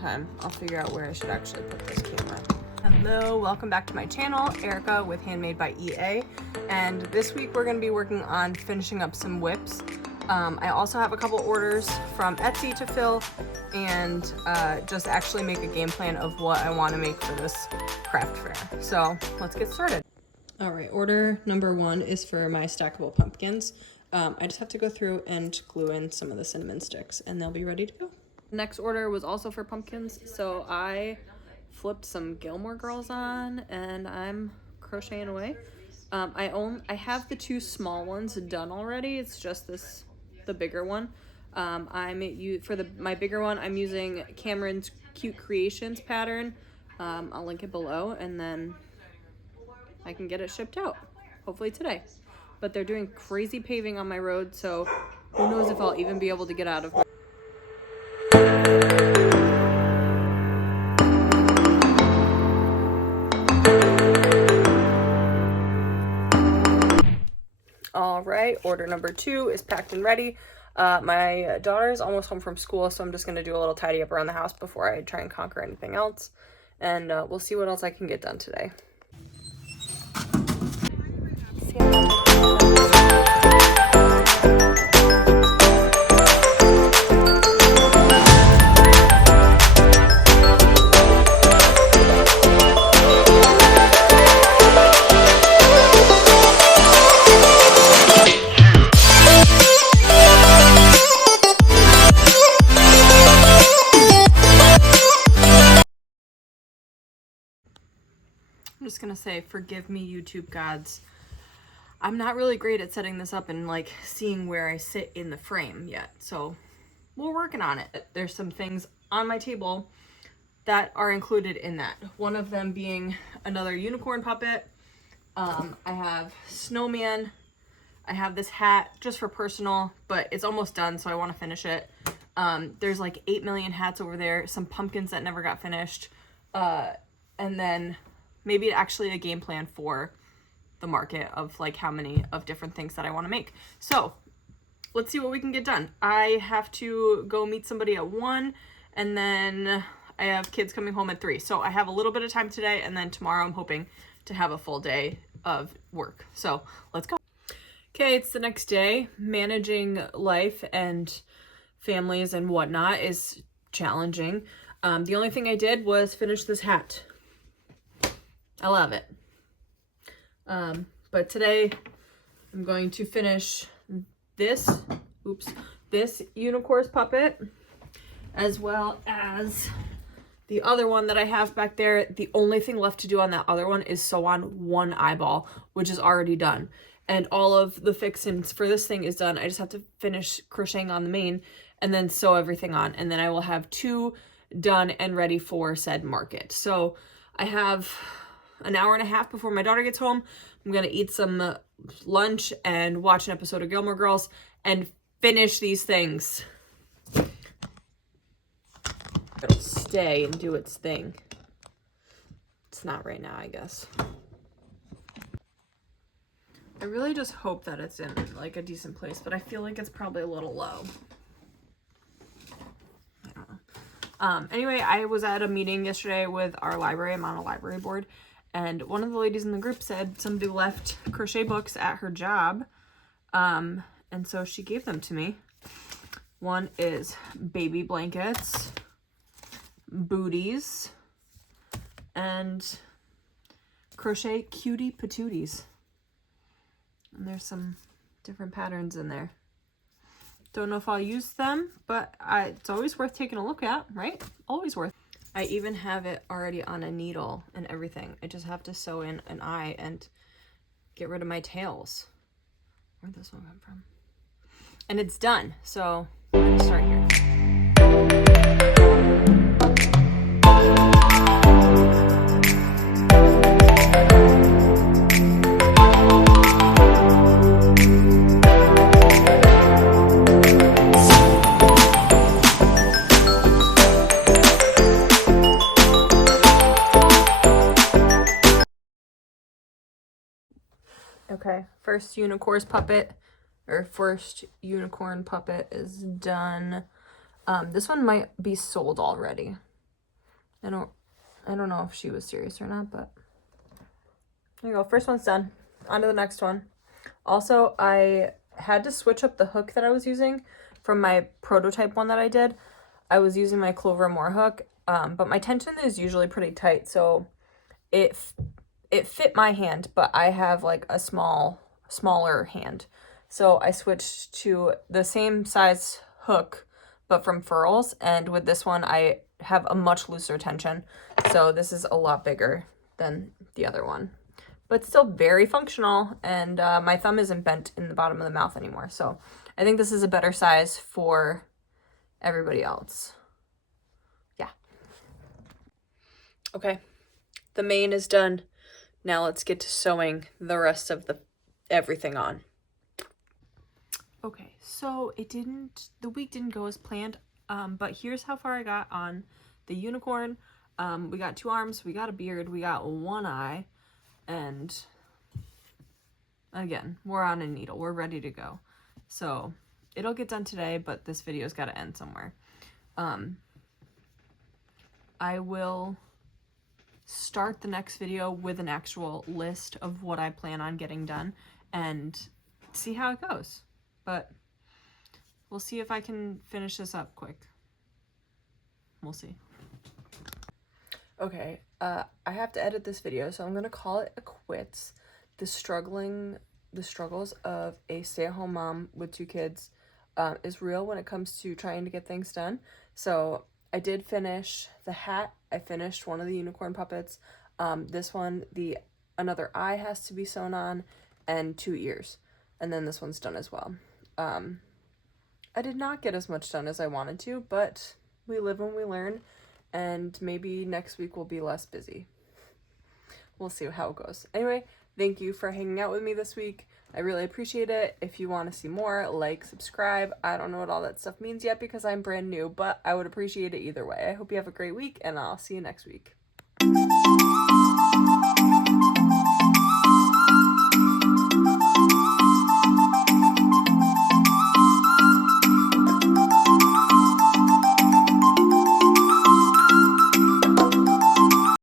time. I'll figure out where I should actually put this camera. Hello, welcome back to my channel, Erica with Handmade by EA. And this week we're going to be working on finishing up some whips. I also have a couple orders from Etsy to fill and just actually make a game plan of what I want to make for this craft fair. So let's get started. All right, order number 1 is for my stackable pumpkins. I just have to go through and glue in some of the cinnamon sticks and they'll be ready to go. Next order was also for pumpkins, so I flipped some Gilmore Girls on and I'm crocheting away. I have the 2 small ones done already. It's just the bigger one. My bigger one, I'm using Cameron's Cute Creations pattern. I'll link it below, and then I can get it shipped out, hopefully today. But they're doing crazy paving on my road, so who knows if I'll even be able to get out of my... All right, order number 2 is packed and ready. My daughter's almost home from school, so I'm just going to do a little tidy up around the house before I try and conquer anything else. And we'll see what else I can get done today. I'm just gonna say, forgive me, YouTube gods. I'm not really great at setting this up and like seeing where I sit in the frame yet, so we're working on it. There's some things on my table that are included in that. One of them being another unicorn puppet. I have snowman. I have this hat just for personal, but it's almost done, so I want to finish it. There's like 8 million hats over there, some pumpkins that never got finished, and then maybe actually a game plan for the market of like how many of different things that I want to make. So let's see what we can get done. I have to go meet somebody at 1, and then I have kids coming home at 3. So I have a little bit of time today, and then tomorrow I'm hoping to have a full day of work. So let's go. Okay, it's the next day. Managing life and families and whatnot is challenging. The only thing I did was finish this hat. I love it. But today I'm going to finish this unicorn puppet, as well as the other one that I have back there. The only thing left to do on that other one is sew on one eyeball, which is already done. And all of the fixings for this thing is done. I just have to finish crocheting on the mane and then sew everything on. And then I will have 2 done and ready for said market. So I have an hour and a half before my daughter gets home. I'm gonna eat some lunch and watch an episode of Gilmore Girls and finish these things. It'll stay and do its thing. It's not right now, I guess. I really just hope that it's in like a decent place, but I feel like it's probably a little low. I don't know. Anyway, I was at a meeting yesterday with our library. I'm on a library board. And one of the ladies in the group said somebody left crochet books at her job. And so she gave them to me. One is baby blankets, booties, and crochet cutie patooties. And there's some different patterns in there. Don't know if I'll use them, but it's always worth taking a look at, right? Always worth. I even have it already on a needle and everything. I just have to sew in an eye and get rid of my tails. Where'd this one come from? And it's done, so I'm gonna start here. Okay, first unicorn puppet is done. This one might be sold already. I don't know if she was serious or not, but there you go. First one's done. On to the next one. Also, I had to switch up the hook that I was using from my prototype one that I did. I was using my Clover Moore hook, but my tension is usually pretty tight, so it fit my hand, but I have like a smaller hand. So I switched to the same size hook, but from Furls, and with this one I have a much looser tension. So this is a lot bigger than the other one, but still very functional, and my thumb isn't bent in the bottom of the mouth anymore. So I think this is a better size for everybody else. Yeah. Okay, the mane is done. Now let's get to sewing the rest of everything on. Okay, so the week didn't go as planned, but here's how far I got on the unicorn. We got 2 arms, we got a beard, we got 1 eye, and again, we're on a needle. We're ready to go. So it'll get done today, but this video's got to end somewhere. I will start the next video with an actual list of what I plan on getting done and see how it goes. But we'll see if I can finish this up quick. We'll see. Okay, I have to edit this video, so I'm gonna call it a quits. The struggles of a stay-at-home mom with 2 kids is real when it comes to trying to get things done. So I did finish the hat. I finished one of the unicorn puppets. This one, another eye has to be sewn on, and 2 ears. And then this one's done as well. I did not get as much done as I wanted to, but we live and we learn, and maybe next week will be less busy. We'll see how it goes. Anyway, thank you for hanging out with me this week. I really appreciate it. If you want to see more, like, subscribe. I don't know what all that stuff means yet because I'm brand new, but I would appreciate it either way. I hope you have a great week, and I'll see you next week.